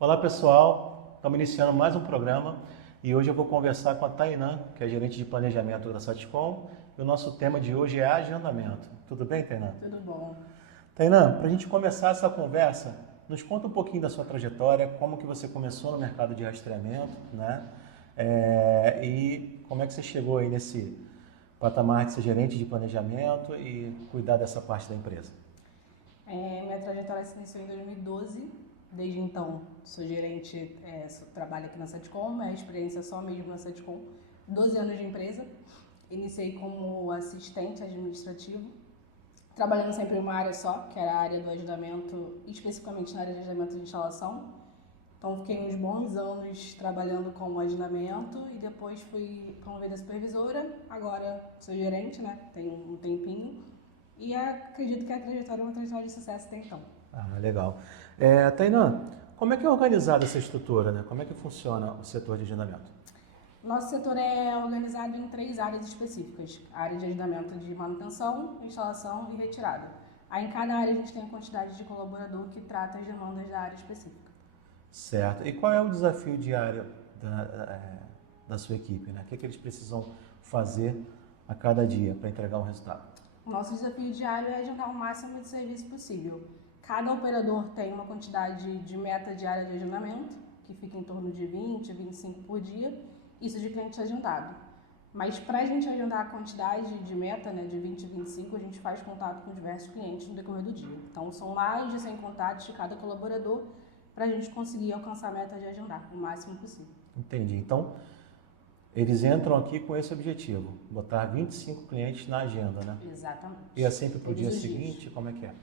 Olá pessoal, estamos iniciando mais um programa e hoje eu vou conversar com a Tainã, que é gerente de planejamento da Saticom, e o nosso tema de hoje é agendamento. Tudo bem, Tainã? Tudo bom. Tainã, para a gente começar essa conversa, nos conta um pouquinho da sua trajetória, como que você começou no mercado de rastreamento, né? E como é que você chegou aí nesse patamar de ser gerente de planejamento e cuidar dessa parte da empresa? Minha trajetória se iniciou em 2012. Desde então, sou gerente, trabalho aqui na Saticom, a experiência só mesmo na Saticom. 12 anos de empresa. Iniciei como assistente administrativo, trabalhando sempre em uma área só, que era a área do agendamento, especificamente na área de agendamento de instalação. Então, fiquei uns bons anos trabalhando como agendamento e depois fui promovida a supervisora. Agora sou gerente, né? Tem um tempinho. E acredito que a trajetória é uma trajetória de sucesso até então. Ah, legal. Tainã, como é que é organizada essa estrutura, né? Como é que funciona o setor de agendamento? Nosso setor é organizado em 3 áreas específicas: a área de agendamento de manutenção, instalação e retirada. Aí em cada área a gente tem a quantidade de colaborador que trata as demandas da área específica. Certo. E qual é o desafio diário da sua equipe, né? O que eles precisam fazer a cada dia para entregar um resultado? O nosso desafio diário é agendar o máximo de serviço possível. Cada operador tem uma quantidade de meta diária de agendamento, que fica em torno de 20 a 25 por dia, isso de cliente agendado. Mas para a gente agendar a quantidade de meta, né, de 20 a 25, a gente faz contato com diversos clientes no decorrer do dia. Então são mais de 100 contatos de cada colaborador para a gente conseguir alcançar a meta de agendar o máximo possível. Entendi. Então, eles entram aqui com esse objetivo, botar 25 clientes na agenda, né? Exatamente. E é sempre para o Todos dia os dias. seguinte, como é que é?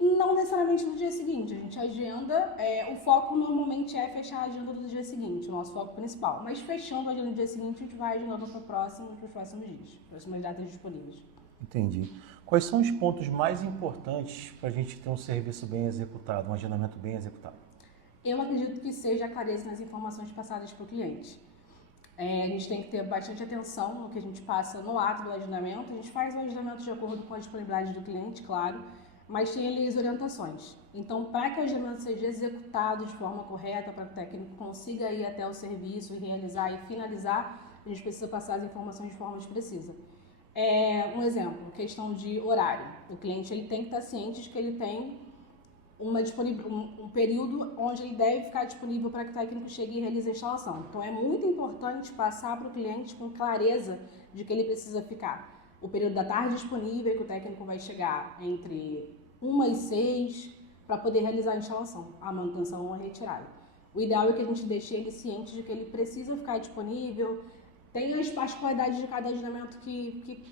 Não necessariamente no dia seguinte, a gente agenda, o foco normalmente é fechar a agenda do dia seguinte, o nosso foco principal. Mas fechando a agenda do dia seguinte, a gente vai agendando para os próximos dias, próximas datas disponíveis. Entendi. Quais são os pontos mais importantes para a gente ter um serviço bem executado, um agendamento bem executado? Eu acredito que seja a clareza nas informações passadas para o cliente. A gente tem que ter bastante atenção no que a gente passa no ato do agendamento. A gente faz o agendamento de acordo com a disponibilidade do cliente, claro, mas tem ali as orientações. Então, para que o agendamento seja executado de forma correta, para que o técnico consiga ir até o serviço e realizar e finalizar, a gente precisa passar as informações de forma precisa. Um exemplo, questão de horário. O cliente ele tem que estar ciente de que ele tem um período onde ele deve ficar disponível para que o técnico chegue e realize a instalação. Então, é muito importante passar para o cliente com clareza de que ele precisa ficar o período da tarde disponível, que o técnico vai chegar entre 1 e 6 para poder realizar a instalação, a manutenção ou a retirada. O ideal é que a gente deixe ele ciente de que ele precisa ficar disponível, tem as particularidades de cada agendamento que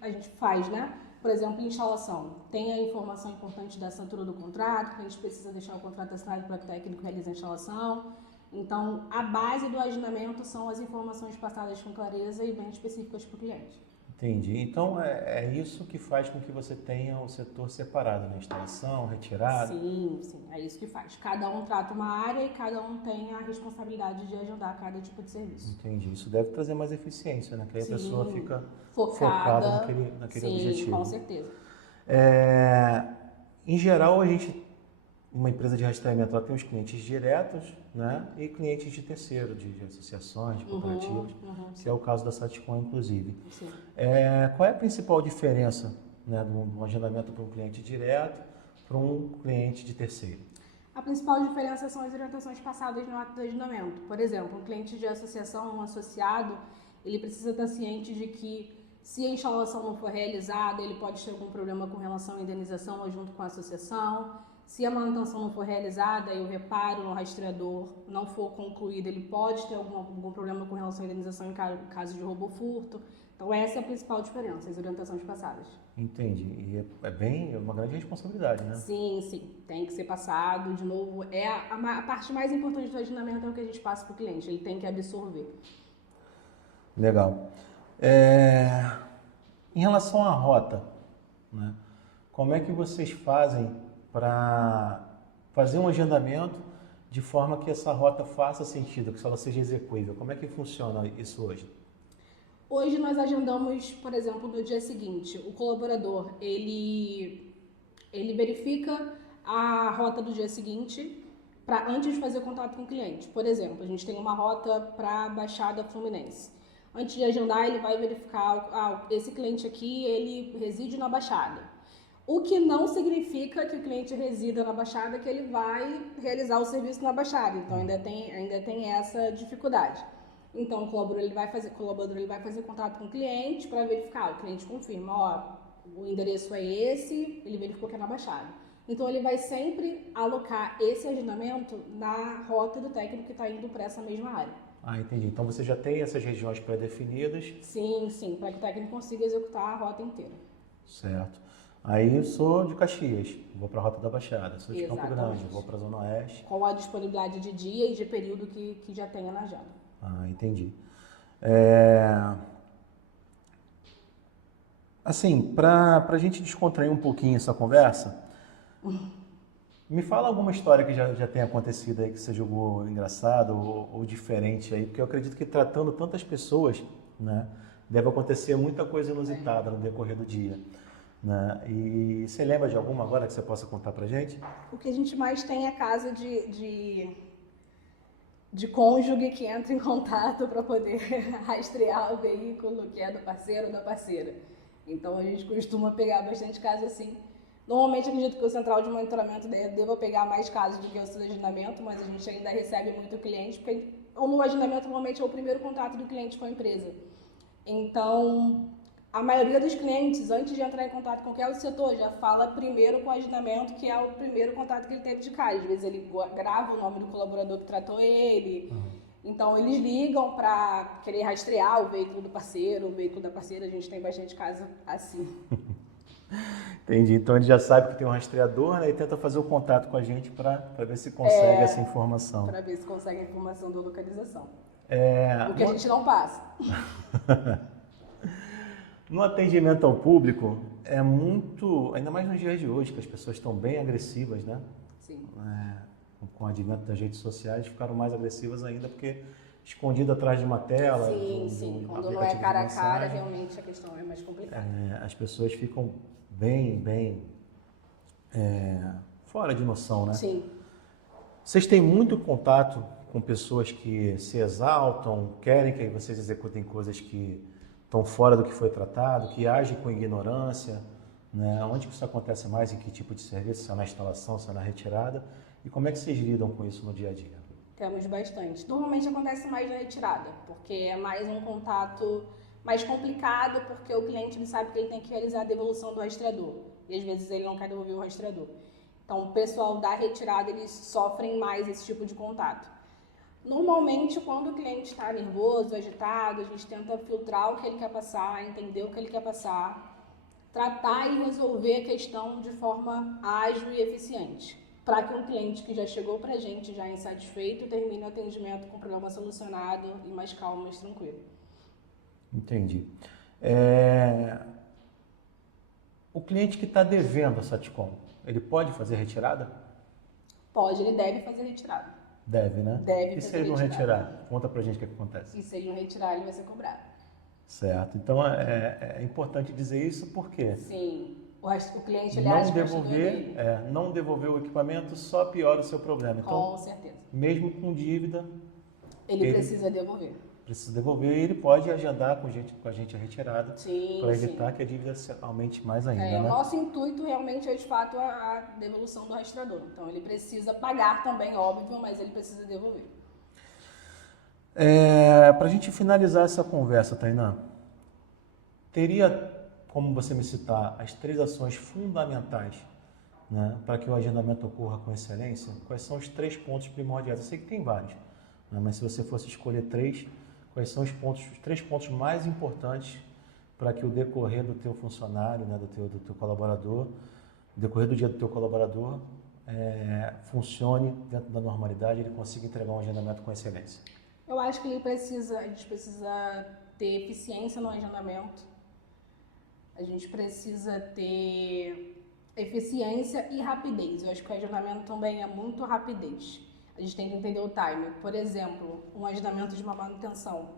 a gente faz, né? Por exemplo, instalação. Tem a informação importante da assinatura do contrato, que a gente precisa deixar o contrato assinado para que o técnico realize a instalação. Então, a base do agendamento são as informações passadas com clareza e bem específicas para o cliente. Entendi. Então, é isso que faz com que você tenha o setor separado, né? Instalação, retirada. Sim, é isso que faz. Cada um trata uma área e cada um tem a responsabilidade de agendar cada tipo de serviço. Entendi. Isso deve trazer mais eficiência, né? Que aí a Sim, pessoa fica focada naquele sim, objetivo. com certeza. Em geral, uma empresa de rastreamento, ela tem os clientes diretos, né? E clientes de terceiro, de associações, de cooperativas, que é o caso da Saticom, inclusive. Sim. Qual é a principal diferença, né, do agendamento para um cliente direto para um cliente de terceiro? A principal diferença são as orientações passadas no ato do agendamento. Por exemplo, um cliente de associação, um associado, ele precisa estar ciente de que se a instalação não for realizada, ele pode ter algum problema com relação à indenização junto com a associação. Se a manutenção não for realizada e o reparo no rastreador não for concluído, ele pode ter algum problema com relação à indenização em caso de roubo ou furto. Então essa é a principal diferença, as orientações passadas. Entendi. E é uma grande responsabilidade, né? Sim, tem que ser passado. De novo, a parte mais importante do agendamento é o que a gente passa para o cliente, ele tem que absorver. Legal. Em relação à rota, né? Como é que vocês fazem para fazer um agendamento de forma que essa rota faça sentido, que ela seja execuível? Como é que funciona isso hoje? Hoje nós agendamos, por exemplo, no dia seguinte, o colaborador, ele verifica a rota do dia seguinte, antes de fazer contato com o cliente. Por exemplo, a gente tem uma rota para a Baixada Fluminense. Antes de agendar, ele vai verificar, esse cliente aqui, ele reside na Baixada. O que não significa que o cliente resida na Baixada, que ele vai realizar o serviço na Baixada. Então, ainda tem essa dificuldade. Então, o colaborador ele vai fazer contato com o cliente para verificar. O cliente confirma, o endereço é esse, ele verificou que é na Baixada. Então, ele vai sempre alocar esse agendamento na rota do técnico que está indo para essa mesma área. Ah, entendi. Então, você já tem essas regiões pré-definidas? Sim, para que o técnico consiga executar a rota inteira. Certo. Aí eu sou de Caxias, vou para a Rota da Baixada. Sou de Exatamente. Campo Grande, vou para a Zona Oeste. Com a disponibilidade de dia e de período que já tenha na agenda. Ah, entendi. Assim, para a gente descontrair um pouquinho essa conversa, me fala alguma história que já tenha acontecido aí que você julgou engraçado ou diferente aí, porque eu acredito que tratando tantas pessoas, né, deve acontecer muita coisa inusitada no decorrer do dia. Né? E você lembra de alguma agora que você possa contar pra gente? O que a gente mais tem é caso de cônjuge que entra em contato para poder rastrear o veículo que é do parceiro ou da parceira. Então a gente costuma pegar bastante casos assim. Normalmente acredito que o central de monitoramento deva pegar mais casos do que o seu agendamento, mas a gente ainda recebe muito cliente, porque no agendamento normalmente é o primeiro contato do cliente com a empresa. Então, a maioria dos clientes, antes de entrar em contato com qualquer setor, já fala primeiro com o agendamento, que é o primeiro contato que ele teve de cara. Às vezes ele grava o nome do colaborador que tratou ele. Então, eles ligam para querer rastrear o veículo do parceiro, o veículo da parceira. A gente tem bastante caso assim. Entendi. Então, ele já sabe que tem um rastreador, né, e tenta fazer o contato com a gente para ver se consegue essa informação. Para ver se consegue a informação da localização. O que a gente não passa. No atendimento ao público, é muito, ainda mais nos dias de hoje, que as pessoas estão bem agressivas, né? Sim. Com o advento das redes sociais, ficaram mais agressivas ainda, porque escondido atrás de uma tela. Sim. Quando não é cara a cara, realmente a questão é mais complicada. As pessoas ficam bem fora de noção, né? Sim. Vocês têm muito contato com pessoas que se exaltam, querem que vocês executem coisas que estão fora do que foi tratado, que agem com ignorância, né? Onde que isso acontece mais, em que tipo de serviço, se é na instalação, se é na retirada, e como é que vocês lidam com isso no dia a dia? Temos bastante. Normalmente acontece mais na retirada, porque é mais um contato mais complicado, porque o cliente ele sabe que ele tem que realizar a devolução do rastreador, e às vezes ele não quer devolver o rastreador. Então o pessoal da retirada eles sofrem mais esse tipo de contato. Normalmente, quando o cliente está nervoso, agitado, a gente tenta filtrar o que ele quer passar, entender o que ele quer passar, tratar e resolver a questão de forma ágil e eficiente, para que um cliente que já chegou para a gente, já insatisfeito, termine o atendimento com o problema solucionado e mais calmo, mais tranquilo. Entendi. O cliente que está devendo a Satcom, ele pode fazer retirada? Pode, ele deve fazer retirada. Deve, né? Deve. E se ele não retirar? Conta pra gente o que acontece. E se ele não retirar, ele vai ser cobrado. Certo. Então é importante dizer isso porque sim, o cliente ele acha que não devolver o equipamento só piora o seu problema. Então, com certeza. Mesmo com dívida, ele precisa devolver. Precisa devolver e ele pode agendar com a gente a retirada para evitar que a dívida aumente mais ainda. Né? O nosso intuito realmente é de fato a devolução do rastreador. Então ele precisa pagar também, óbvio, mas ele precisa devolver. Para a gente finalizar essa conversa, Tainá, teria como você me citar as 3 ações fundamentais, né, para que o agendamento ocorra com excelência? Quais são os 3 pontos primordiais? Eu sei que tem vários, né, mas se você fosse escolher 3, quais são os 3 pontos mais importantes para que o decorrer do teu funcionário, né, do teu colaborador, o decorrer do dia do teu colaborador funcione dentro da normalidade, ele consiga entregar um agendamento com excelência? Eu acho que a gente precisa ter eficiência no agendamento, a gente precisa ter eficiência e rapidez. Eu acho que o agendamento também é muito rapidez. A gente tem que entender o timing. Por exemplo, um agendamento de uma manutenção,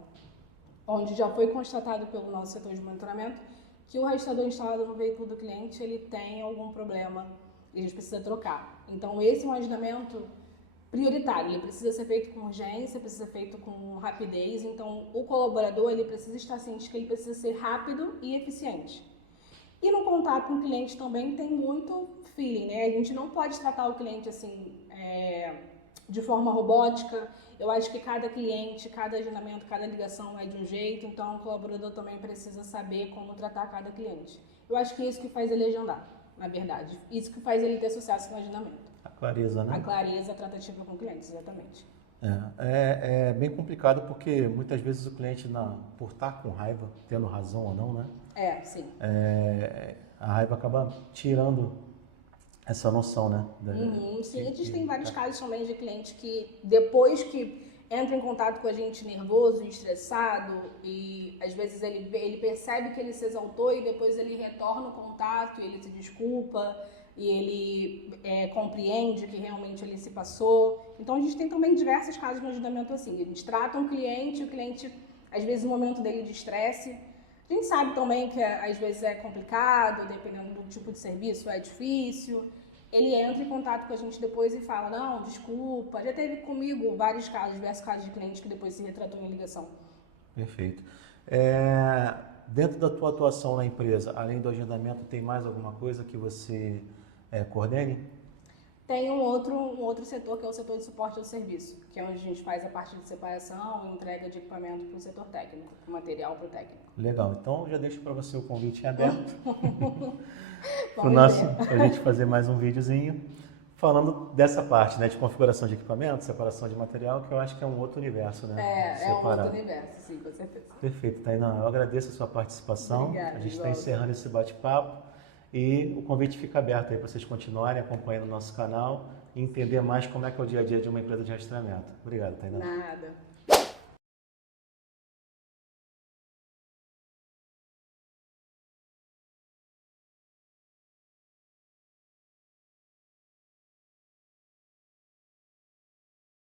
onde já foi constatado pelo nosso setor de monitoramento que o rastreador instalado no veículo do cliente ele tem algum problema e a gente precisa trocar. Então, esse é um agendamento prioritário, ele precisa ser feito com urgência, precisa ser feito com rapidez, então o colaborador ele precisa estar ciente que ele precisa ser rápido e eficiente. E no contato com o cliente também tem muito feeling, né? A gente não pode tratar o cliente assim de forma robótica. Eu acho que cada cliente, cada agendamento, cada ligação é de um jeito, então o colaborador também precisa saber como tratar cada cliente. Eu acho que é isso que faz ele agendar, na verdade. Isso que faz ele ter sucesso no agendamento. A clareza, né? A clareza, a tratativa com clientes, exatamente. É bem complicado porque muitas vezes o cliente, por estar com raiva, tendo razão ou não, né? Sim. A raiva acaba tirando essa noção, né? Sim, a gente tem vários casos também de cliente que depois que entra em contato com a gente nervoso e estressado e às vezes ele percebe que ele se exaltou e depois ele retorna o contato e ele se desculpa e ele compreende que realmente ele se passou. Então a gente tem também diversos casos no agendamento assim. A gente trata um cliente, o cliente às vezes no momento dele de estresse. A gente sabe também que às vezes é complicado, dependendo do tipo de serviço, é difícil. Ele entra em contato com a gente depois e fala, não, desculpa. Já teve comigo vários casos, diversos casos de clientes que depois se retratou em ligação. Perfeito. Dentro da tua atuação na empresa, além do agendamento, tem mais alguma coisa que você coordene? Tem um outro setor que é o setor de suporte ao serviço, que é onde a gente faz a parte de separação e entrega de equipamento para o setor técnico, material para o técnico. Legal, então já deixo para você o convite em aberto Vamos a gente fazer mais um videozinho falando dessa parte, né, de configuração de equipamento, separação de material, que eu acho que é um outro universo, né? É um outro universo, sim, com certeza. Perfeito, Tainá, eu agradeço a sua participação. Obrigada, a gente está encerrando esse bate-papo e o convite fica aberto aí para vocês continuarem acompanhando o nosso canal e entender mais como é que é o dia a dia de uma empresa de rastreamento. Obrigado, Tainá. Nada.